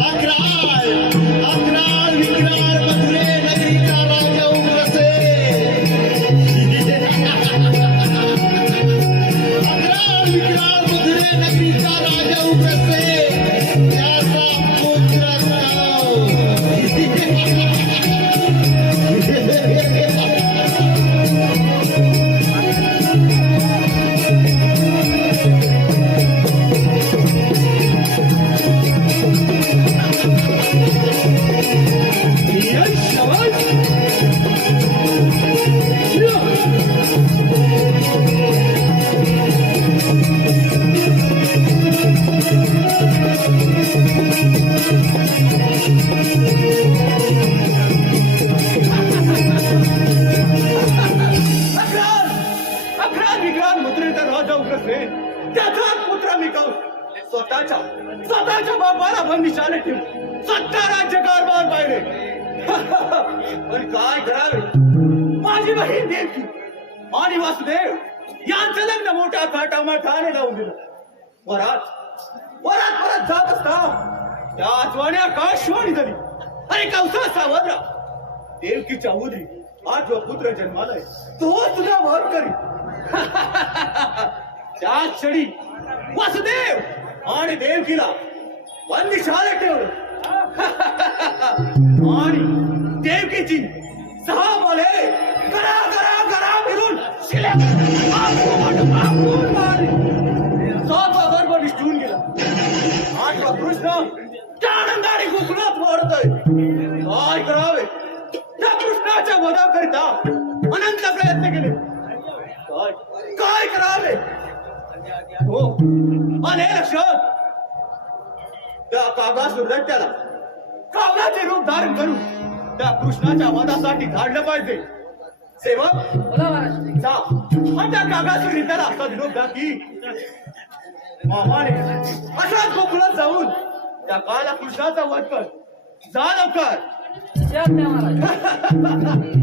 अकराळ अकराळ विक्राळ मधुरे स्वतःच्या स्वतःच्या बापाला बंदिशाने ठेवून. सत्ता राज्य कारभार पाहिले. पण काय करावे? माझी बहीण देवकी आणि वासुदेव यांचं लग्न मोठ्या थाटामाठाने लावून दिलं. वरात वरात परत जात असता त्या आजवाने आकाशवाणी झाली अरे कौसा सावधरा. देवकीच्या उदरी आज पुत्र जन्मालाय. तो तुझा वर करी त्या क्षणी वासुदेव आणि देवकीला बंदिशाला ठेवलं. आणि देवकीची सहा मले करा करा करा मिळून शिल्या आपून, निष्ठून गेला. आठवा कृष्ण त्या आनंदाने गोकुळात वाढतोय. काय करावे? त्या कृष्णाच्या वधाकरिता अनंत प्रयत्न केले. काय करावे? हो. हे लक्षात. त्या कागासूर त्याला. कागदाचे रूप धारण करून त्या कृष्णाच्या वधासाठी धाडलं पाहिजे. सेवक जा. आणि त्या कागासूर त्याला असा निरोप द्या की मामाने अशाच गोकुळात जाऊन त्या काला कृष्णाचा वध कर. जा लवकर. हॅलो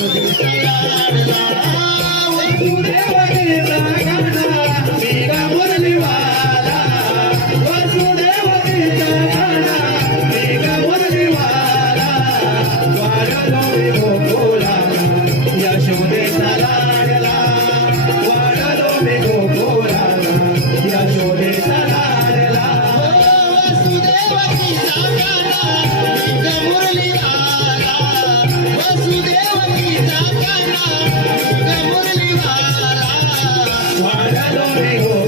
माझ्या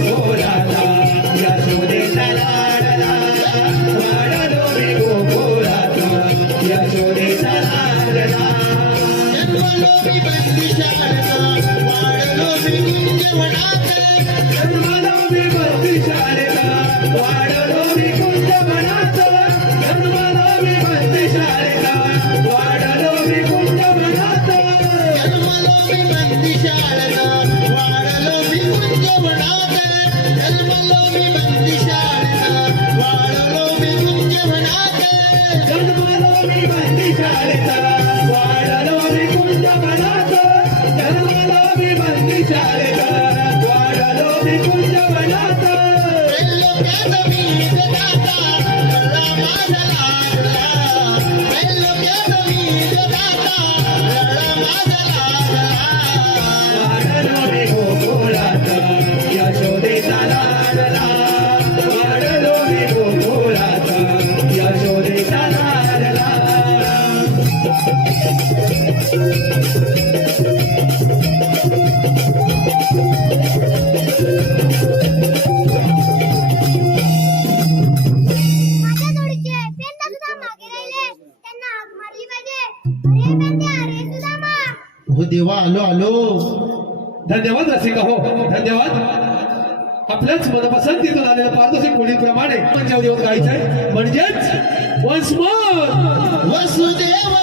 आपल्याच पसंतीतून आलेलं पारदर्शक मुलींप्रमाणे पंचावधी गायचं आहे. म्हणजेच वसम वसुदेव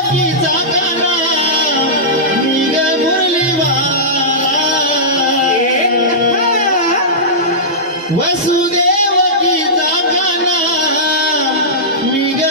वसुदेव गीता गाना मी ग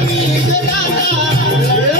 जगाचा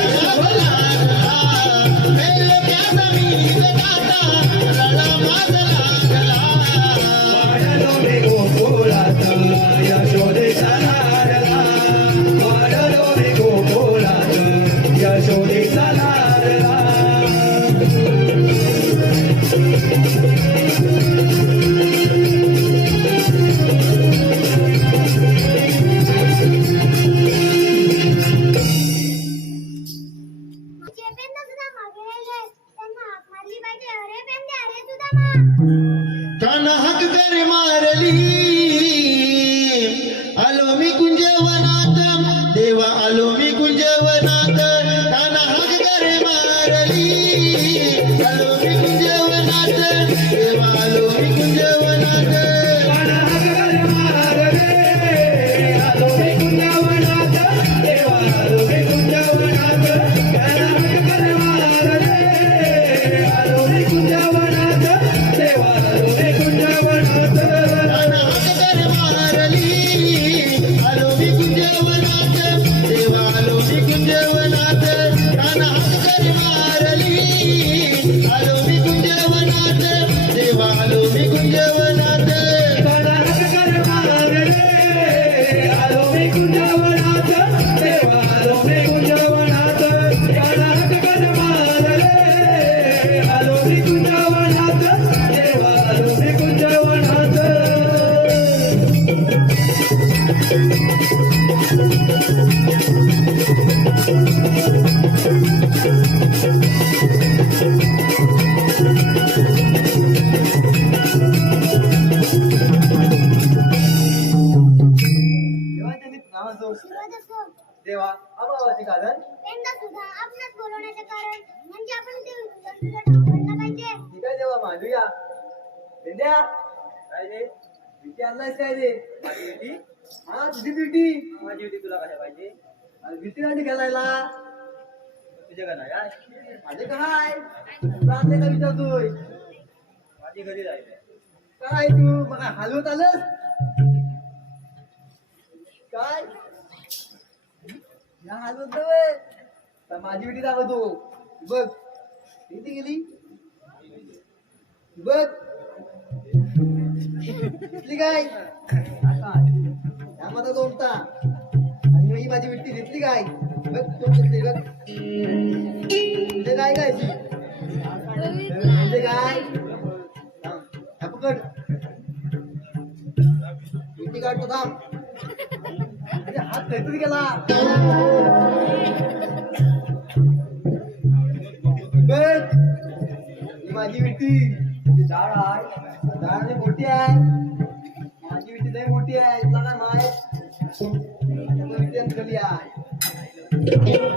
विद्या काय रे? भीती आणलायस काय रे? माझी हा तुझी माझी भीती तुला काय पाहिजे? भीती आणि खेळायला. तुझे का नाही माझे काय? तुला आणले का विचारतोय? माझी घरी राहिले काय तू? मला हलवत आलंस? काय? या हलवत तर माझी भीती दाखवतो. बघ. किती गेली? बघ. घेतली काय? त्यामध्ये दोनता. आणि ही माझी विट्टी घेतली काय? बघ तो घेतली बघ. म्हणजे काय काय? म्हणजे काय? पकड. विट्टी काढतो थांब. हात काहीतरी गेला बघ माझी विट्टी. तुझी जाळ आहे. जाळ मोठी आहे. माझी विधी लय मोठी आहे. इतका काय माय? आहे.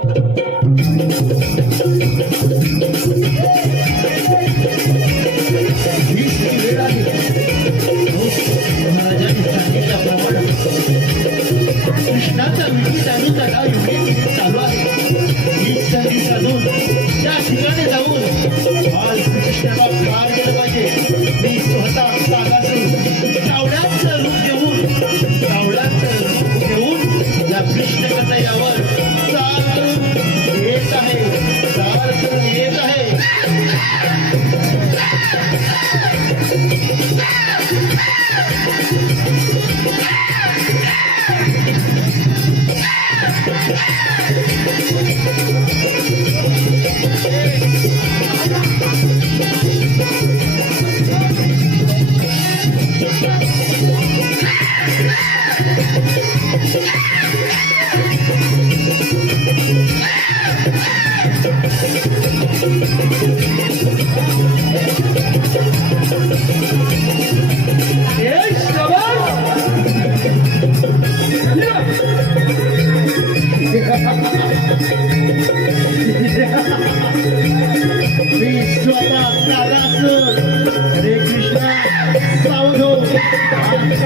Hey!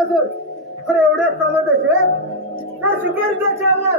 नसून अरे एवढ्याच सांगत असेल ना शिकेल त्याच्यावर.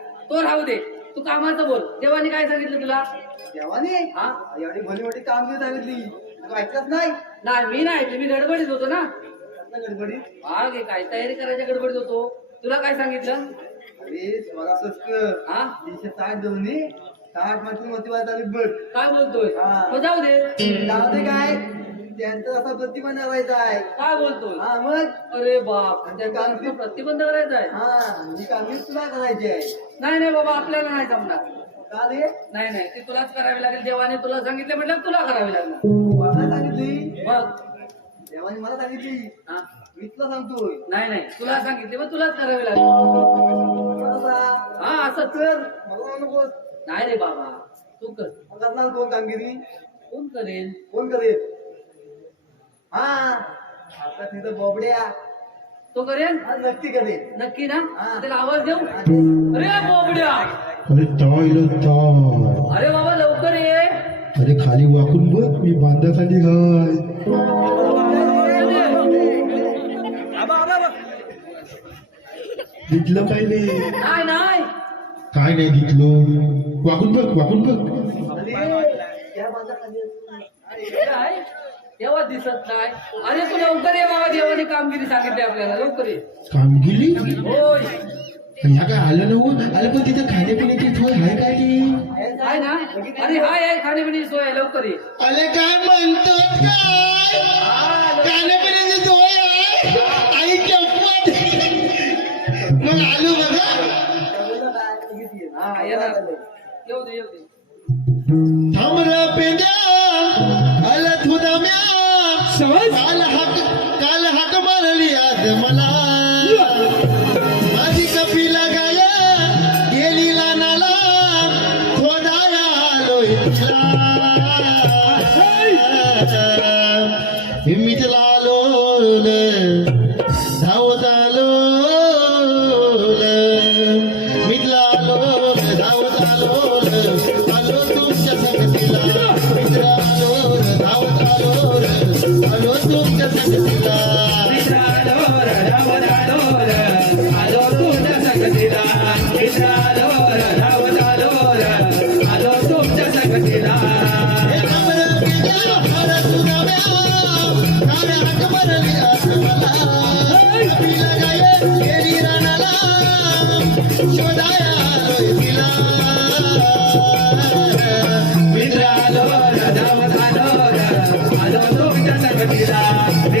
तो राहू दे. तू कामाचं बोल. देवाने काय सांगितलं तुला? देवाने? हा? एवढी भली मोठी कामगिरी सांगितली. तू ऐकलंच नाही? नाही मी नाही. ऐकलं, मी गडबडीत होतो ना. गडबडीत? हा घे काय तयारी करायच्या गडबडीत होतो. तुला काय सांगितलं? अरे हा? तीनशे साठ दोन्ही. साठमध्ये मोठी झाली बघ. काय बोलतोय? हा. मग जाऊ दे. जाऊ दे काय? त्यांचं असा प्रतिबंध करायचा आहे. काय बोलतोय? हा मग? अरे बाप त्याचा अर्थ प्रतिबंध करायचा आहे? हा ही कामगिरी तुला करायची आहे. नाही नाही बाबा आपल्याला नाही जमणार. का रे? नाही नाही ती तुलाच करावी लागेल. देवाने तुला सांगितलं म्हटलं तुला करावी लागणार मला सांगितली? मग? देवाने मला सांगितली. हा? मी तुला सांगतोय. नाही नाही तुला सांगितले मग तुलाच करावी लागेल. हा असं कर. मला नको? नाही रे बाबा तू कर. करणार कोण कामगिरी. कोण करेल? कोण करेल? हा. आता तिथं बोबड्या. तो करेल हा नक्की करेल नक्की ना? हा. त्याला आवाज देऊ. अरे बोबड्या! अरे टाळलं टाळ अरे बाबा लवकर ये. अरे खाली वाकून बघ मी बांधाखाली हाय. आबा, आबा, आबा. दिसलं पाहिजे नाही. नाही काय नाही दिसलं. वाकून बघ वाकून बघ. अरे, त्या काय तेव्हा दिसत नाही. अरे तू लवकर ये बाबा देवाने कामगिरी सांगितली आपल्याला. लवकर ये. कामगिरी? होय. ह्या काय आलं ना हो अरे पण तिथं खाण्यापिण्याची सोय आहे काय आहे ना? अरे हाय आहे खाण्यापिण्याची सोय आहे. लवकर ये. अरे काय म्हणतो काय? खाण्यापिण्याची सोय आहे? आई मग आलो बघा. हा. येणार. येऊ दे येऊ दे. थांबला पेंड्या आला थुदाम्या सहज काल हाक काल हाक मारली आज मला. आलो तुमच्या संगतीला मित्र आलो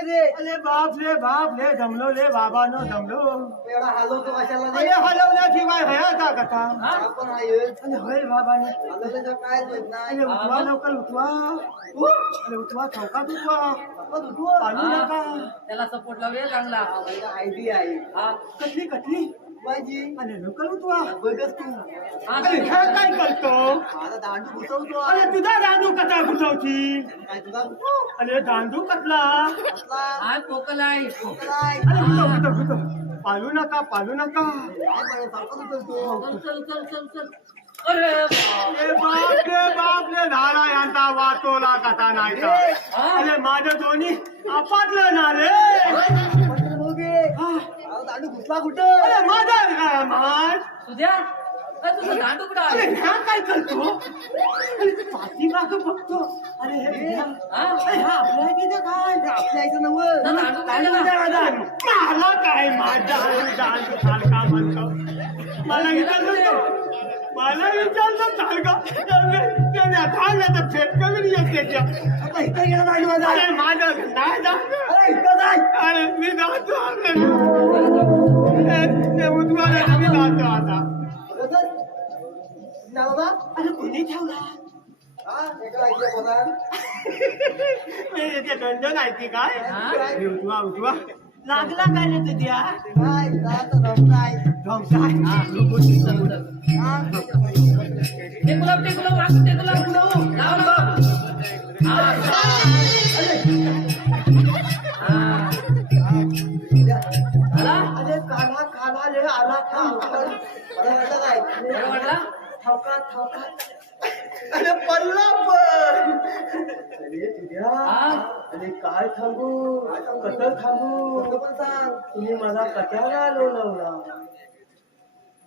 अरे बाप रे बाप रे जमलो रे बाबा नो जमलो अरे हलवल्याशिवाय हयाचा कथा? अरे होय बाबाने. अरे उठवा लवकर उठवा. अरे उठवा चौकात उठवा. नका. त्याला सपोर्ट लावूया चांगला. हा कटली अरे लवकर उठवा हा. अरे ह्या काय करतो? अरे तुझा दांडू कसा घुसवची अरे दांडू कसला? हा अरे घुसव घुसव घुसव. पालू नका पालू नका. चल चल चल चल चल. अरे बाप. रे बाप रे झाला यांचा वाचोला कथा नाही? अरे माझं दोन्ही आपटलं ना रे. अरे माझा काय मार सुद्या अरे तुझं दांडू कुठं अरे आहे? ह्या काय करतो? अरे पाठीमागं बघतो. अरे हे हा? अरे हा आपल्या इथं काय? ना दांडू काय झाला? मला काय माझा दांडू सारखा म्हणतो मला मला सारखा त्याने सांगलं तर फेट कमी येते त्या. अरे माझं नाही अरे मी जातो ते उद्वाला मी जातो आता अरे कोणी ठेवला दंड नाही काय उठवा उठवा लागला काय रे तुझ्या ध्वंसाय हा, ते गुलाब टेकुलाव गुलाब वाकून लाव लाव वाटला ठावका ठावका अरे पल्ला पण अरे तुझ्या अरे काय थांबू कसं थांबू तुम्ही मला कट्याला लोलवला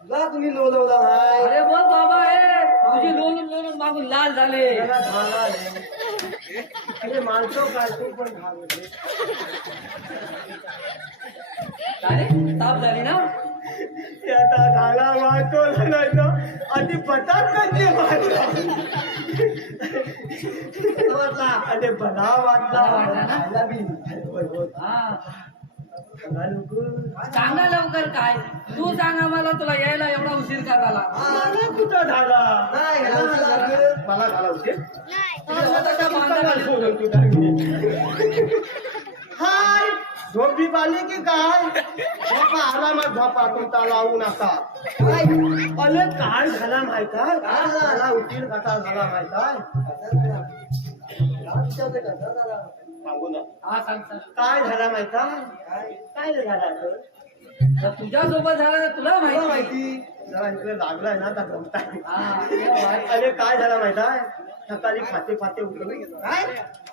तुला तुम्ही लोलवला नाही अरे बोल बाबा ए तुझे लोलून लोलून मागून लाल झाले झाला रे. अरे माणसं काय तू पण घालवले ताप झाली ना आता झाला वाटतो नाही तर म्हणजे वाटला अरे बला वाटला वाटला बी. हा. सांगा लवकर. काय? तू सांगा मला तुला यायला एवढा उशीर का झाला कुठं झाला? मला झाला उशीर. हाय झोप पाली की काय? झोपा आला मग झोपा तुमचा लावू नका. अरे काय झाला माहीत आहे? मला उशीर कसा झाला माहीत आहे? सांगू ना. हा सांग सांग. काय झाला माहीत आहे? काय झाला? तर तुझ्या सोबत झालं तर तुला माहिती. माहिती. जरा इकडे लागलाय ना आता गमताय ते माहिती. अरे काय झालं माहीत आहे? सकाळी फाते फाते उठलो. काय?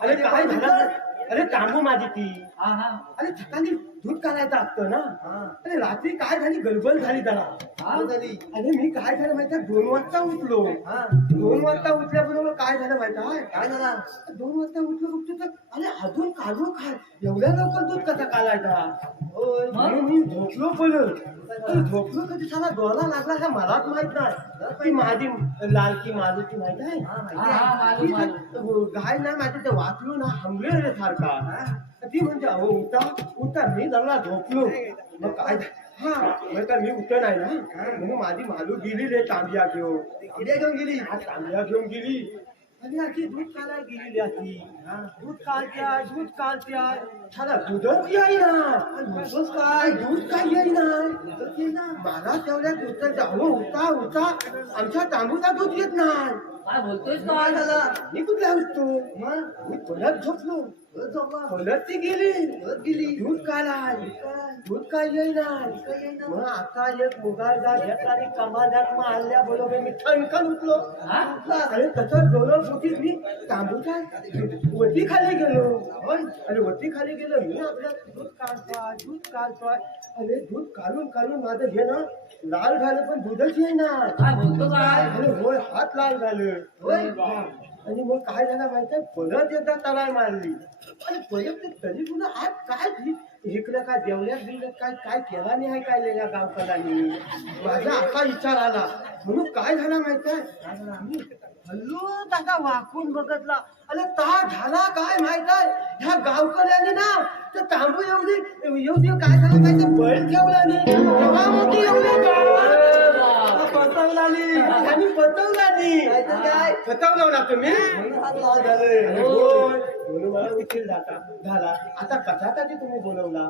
अरे काय झालं? अरे तांबू माझी ती. हा हा. अरे सकाळी दूध काढायचं असतं ना? अरे रात्री काय झाली? गडबड झाली हा? अरे मी काय झालं माहिती दोन वाजता उठलो. दोन वाजता उठल्याबरोबर काय झालं माहिती आहे? काय झालं? दोन वाजता उठलो उठलो तर अरे अजून काढू काय एवढ्या लवकर दूध कसा काढायचा? मी झोपलो पण. झोपलो कधी? साला डोळा लागला हा मलाच माहीत नाही. ती माझी लालकी मालूची माहीत आहे? हा, हा, गाय नाही माहिती ते वाचलो ना हंबले सारखा ती म्हणजे अहो उठा उठा मी जरा झोपलो. मग काय हा. मग काय मी उठ नाही ना? म्हणून माझी मालू गेली रे तांबिया घेऊन. तांबिया घेऊन गेली? हा तांबिया घेऊन गेली. आणि अशी दूध काढायला गेलेली अशी दूध काढत्या दूध दूधच येईना दूधच काय? दूध काय येईना दूधच येईना मला तेवढ्या अहो उठा उठा. आमच्या तांबूचा दूध येत नाही. काय बोलतोयस काय झालं मी कुठला उठतो मी परत झोपलो. ती गेली गेली. दूध काढाय दूध काय येईना मग आता एक मुगारदा घेतला आणि कमालात मारल्या बरोबर मी ठणकन उठलो? अरे तसं डोलं फुटीत मी तांबूच्या वरती खाली गेलो. आणि वरती खाली गेलो. मी आपल्या दूध काढतोय दूध काढतोय. अरे दूध काढून काढून माझं हे ना लाल झालं पण दूधच येईना काय काय अरे होय हात लाल झालं. आणि मग काय झालं माहितीये परत एकदा तलाय मारली. आणि परत तरी पुन्हा आज काय इकडे इकडं काय देवल्यात बिवल्यात काय काय केला नाही आहे काय लेण्या गावकऱ्यांनी माझा असा विचार आला. म्हणून काय झाला आहे? आम्ही हल्लो त्याचा वाकून बघतला. अरे ता झाला काय माहीत आहे? ह्या गावकऱ्यांनी ना तर तांबू एवढी एवढी काय झालं माहिती बैल ठेवला नाही. मोठी एवढी पतंगलानी. आणि पतंगलानी. काय? पतंगलाव ना तुम्ही. म्हणून मला उशीर झाला. आता कशासाठी तुम्ही बोलवला?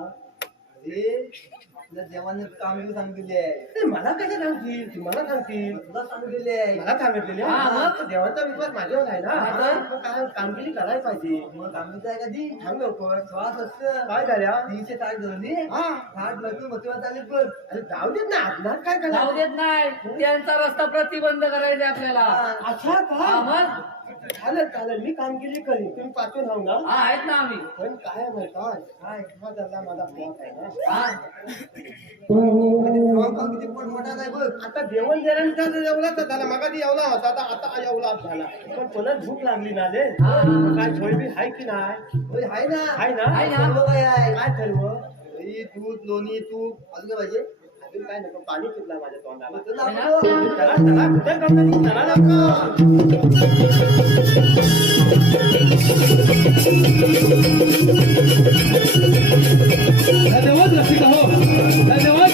देवाने कामगिरी सांगितली आहे. ते मला कशा सांगतील? तुम्हाला सांगतील. तुला सांगितलेली आहे. मला सांगितलेले हा, मग? देवाचा विश्वास माझ्यावर आहे ना. हा, तर? मग? काय कामगिरी करायला पाहिजे? मग कामगिरी आहे कधी थांब लवकर. श्वास असतं. काय झाल्या? तीनशे साठ धरली हा. साठ लग्न पण. अरे जाऊ देत ना आपणास काय जाऊ देत नाही. त्यांचा रस्ता प्रतिबंध करायचा आहे आपल्याला. अच्छा हा, का? मग? चालेल चालेल मी कामगिरी करीन. तुम्ही पाठवून राहू ना हा आहेत ना आम्ही. पण काय हा? माझा आहे ना किती पण मोठा आहे बघ. आता जेवण जेवला तर झाला मगा एवढा होता. आता आता एवढा झाला. पण परत भूक लागली ना रे. काय सोयबी आहे की नाही? होय, ना. आहे ना? काय सर्व दूध लोणी तूप. अजून पाहिजे? अजून काय नको पाणी चिरला धन्यवाद रसिक हो. धन्यवाद.